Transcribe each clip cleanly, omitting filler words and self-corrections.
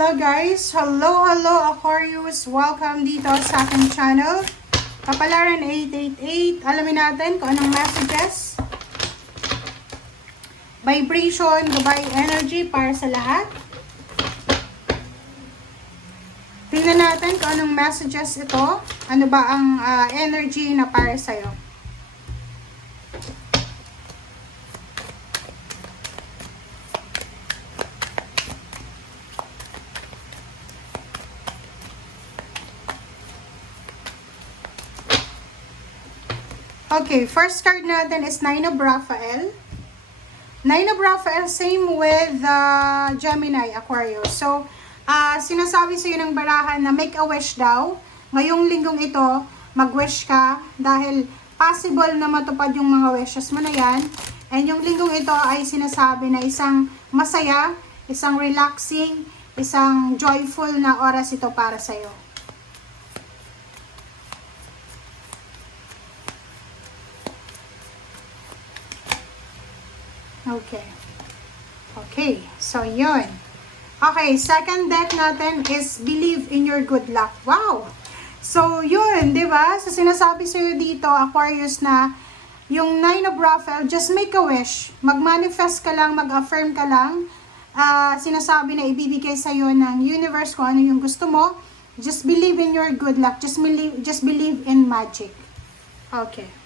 Hello guys! Hello Aquarius! Welcome dito sa aking channel. Kapalaran 888. Alamin natin kung anong messages, vibration, Dubai energy para sa lahat. Tingnan natin kung anong messages ito. Ano ba ang energy na para sa'yo. Okay, first card natin is Nine of Raphael. Nine of Raphael, same with Gemini, Aquarius. So, sinasabi sa'yo ng barahan na make a wish daw. Ngayong linggong ito, mag-wish ka dahil possible na matupad yung mga wishes mo na yan. And yung linggong ito ay sinasabi na isang masaya, isang relaxing, isang joyful na oras ito para sa'yo. Okay, so yun. Okay, second deck natin is believe in your good luck. Wow! So yun, di ba? So sinasabi sa'yo dito, Aquarius, na yung Nine of Raphael, just make a wish. Mag-manifest ka lang, mag-affirm ka lang. Sinasabi na ibibigay sa'yo ng universe kung ano yung gusto mo. Just believe in your good luck. Just believe in magic. Okay.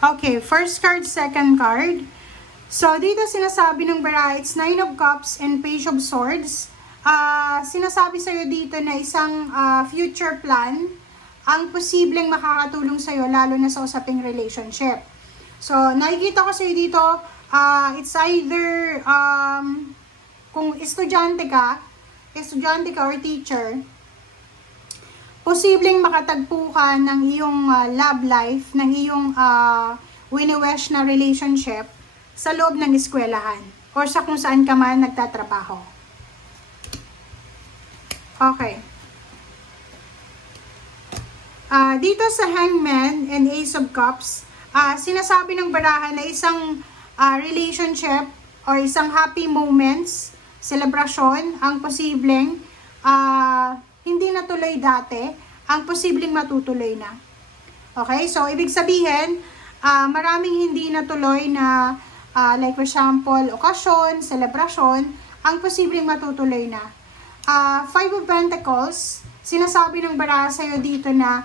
Okay, first card, second card. So, dito sinasabi ng Bara, it's Nine of Cups and Page of Swords. Sinasabi sa'yo dito na isang future plan ang posibleng makakatulong sa'yo, lalo na sa usaping relationship. So, nakikita ko sa'yo dito, it's either, kung estudyante ka or teacher, posibleng makatagpo ka ng iyong love life, ng iyong wini-wish na relationship sa loob ng eskwelahan or sa kung saan ka man nagtatrabaho. Okay. Dito sa Hangman and Ace of Cups, sinasabi ng barahan na isang relationship or isang happy moments, celebration, ang posibleng hindi natuloy dati, ang posibleng matutuloy na. Okay? So, ibig sabihin, maraming hindi natuloy na, like for example, okasyon, celebration, ang posibleng matutuloy na. Five of Pentacles, sinasabi ng baraha sa'yo dito na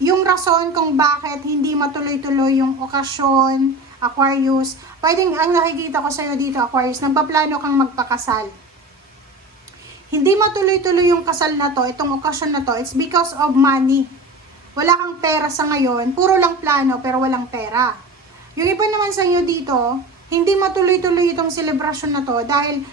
yung rason kung bakit hindi matuloy-tuloy yung okasyon, Aquarius, pwedeng ang nakikita ko sa'yo dito, Aquarius, nagpaplano kang magpakasal. Hindi matuloy-tuloy yung kasal na to, itong okasyon na to, it's because of money. Wala kang pera sa ngayon, puro lang plano pero walang pera. Yung iba naman sa inyo dito, hindi matuloy-tuloy itong celebration na to dahil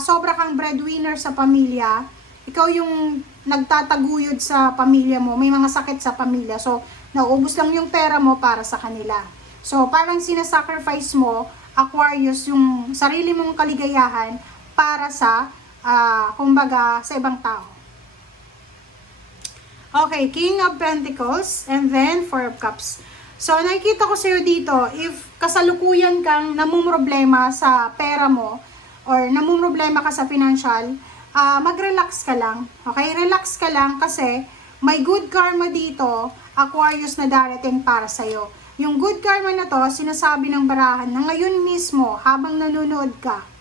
sobra kang breadwinner sa pamilya, ikaw yung nagtataguyod sa pamilya mo, may mga sakit sa pamilya, so nauubos lang yung pera mo para sa kanila. So parang sinasacrifice mo, Aquarius, yung sarili mong kaligayahan para sa kumbaga, sa ibang tao. Okay, King of Pentacles, and then Four of Cups. So, nakikita ko sa'yo dito, if kasalukuyan kang namumroblema sa pera mo, or namumroblema ka sa financial, mag-relax ka lang. Okay, relax ka lang kasi may good karma dito, Aquarius, na darating para sa'yo. Yung good karma na to, sinasabi ng barahan na ngayon mismo, habang nanonood ka,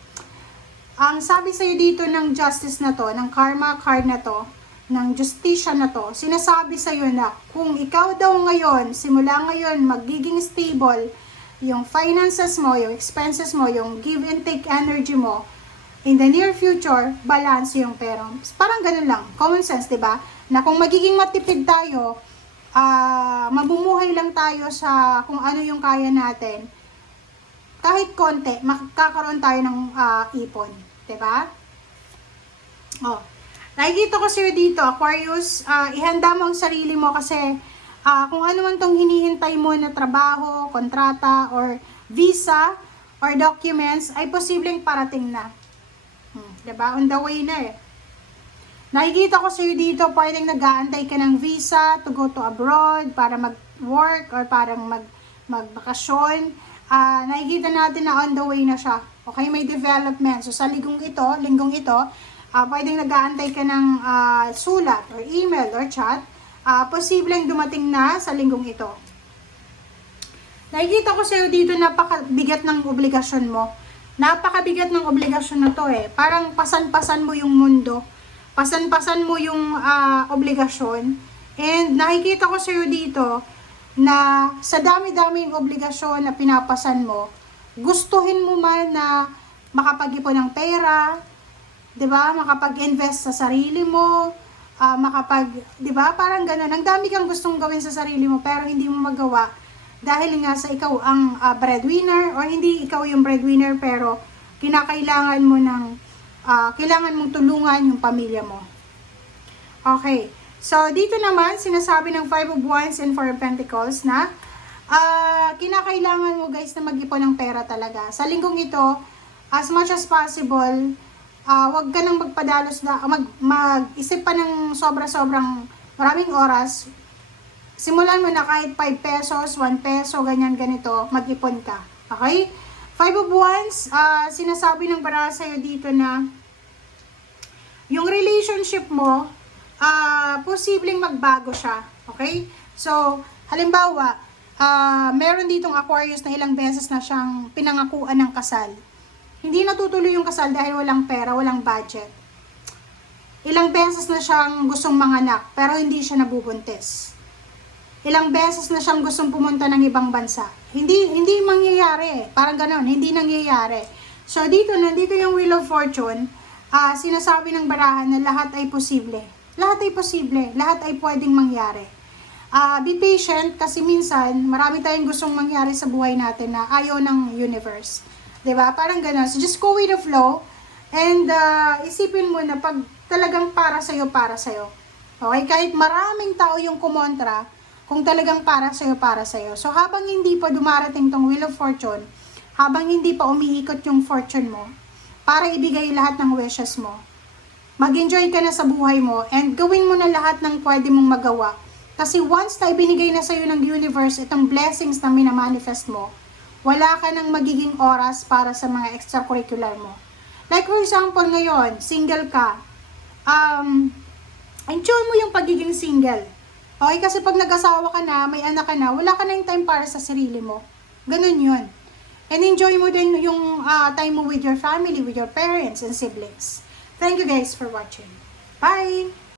ang sabi sa'yo dito ng justice na to, ng karma card na to, ng justisya na to, sinasabi sa'yo na kung ikaw daw ngayon, simula ngayon, magiging stable, yung finances mo, yung expenses mo, yung give and take energy mo, in the near future, balance yung pera. Parang ganun lang, common sense, diba? Na kung magiging matipid tayo, mabumuhay lang tayo sa kung ano yung kaya natin, kahit konti, makakaroon tayo ng ipon. Diba? Oh. Nakikita ko sa'yo dito, Aquarius, ihanda mo ang sarili mo kasi kung ano man tong hinihintay mo na trabaho, kontrata, or visa or documents ay posibleng parating na. Diba? On the way na eh. Nakikita ko sa'yo dito, pwedeng nag-aantay ka ng visa to go to abroad para mag-work or parang magbakasyon. Nakikita natin na on the way na siya. Okay, may development. So sa linggong ito, pwedeng nag-aantay ka ng sulat or email or chat. Posibleng dumating na sa linggong ito. Nakikita ko sa'yo dito, napakabigat ng obligasyon mo. Napakabigat ng obligasyon na to eh. Parang pasan-pasan mo yung mundo. Pasan-pasan mo yung obligasyon. And nakikita ko sa'yo dito na sa dami-dami yung obligasyon na pinapasan mo, gustuhin mo man na makapag-ipon ng pera, 'di ba? Makapag-invest sa sarili mo, di ba? Parang gano'n. Ang dami kang gustong gawin sa sarili mo pero hindi mo magawa dahil nga sa ikaw ang breadwinner or hindi ikaw yung breadwinner pero kailangan mong tulungan yung pamilya mo. Okay. So, dito naman, sinasabi ng 5 of Wands and 4 of Pentacles na kinakailangan mo guys na mag-ipon ng pera talaga. Sa linggong ito, as much as possible, wag ka nang magpadalos na, mag-isip pa ng sobra-sobrang maraming oras. Simulan mo na kahit 5 pesos, 1 peso, ganyan, ganito, mag-ipon ka. Okay? 5 of Wands, sinasabi ng baraha sa'yo dito na yung relationship mo, posibleng magbago siya. Okay? So, halimbawa, meron ditong Aquarius na ilang beses na siyang pinangakuan ng kasal. Hindi natutuloy yung kasal dahil walang pera, walang budget. Ilang beses na siyang gustong manganak, pero hindi siya nabubuntis. Ilang beses na siyang gustong pumunta ng ibang bansa. Hindi mangyayari. Parang ganon, hindi nangyayari. So, nandito yung Wheel of Fortune, sinasabi ng barahan na lahat ay posible. Lahat ay posible. Lahat ay pwedeng mangyari. Be patient kasi minsan, marami tayong gustong mangyari sa buhay natin na ayaw ng universe. 'Di ba? Parang gano'n. So, just go with the flow and isipin mo na pag talagang para sa'yo, para sa'yo. Okay? Kahit maraming tao yung kumontra, kung talagang para sa'yo. So, habang hindi pa dumarating tong Wheel of Fortune, habang hindi pa umiikot yung fortune mo, para ibigay lahat ng wishes mo, mag-enjoy ka na sa buhay mo and gawin mo na lahat ng pwede mong magawa. Kasi once na ibinigay na sa'yo ng universe itong blessings na minamanifest mo, wala ka nang magiging oras para sa mga extracurricular mo. Like for example, ngayon, single ka. Enjoy mo yung pagiging single. Okay, kasi pag nag-asawa ka na, may anak ka na, wala ka na yung time para sa sarili mo. Ganun yun. And enjoy mo din yung time mo with your family, with your parents and siblings. Thank you guys for watching. Bye!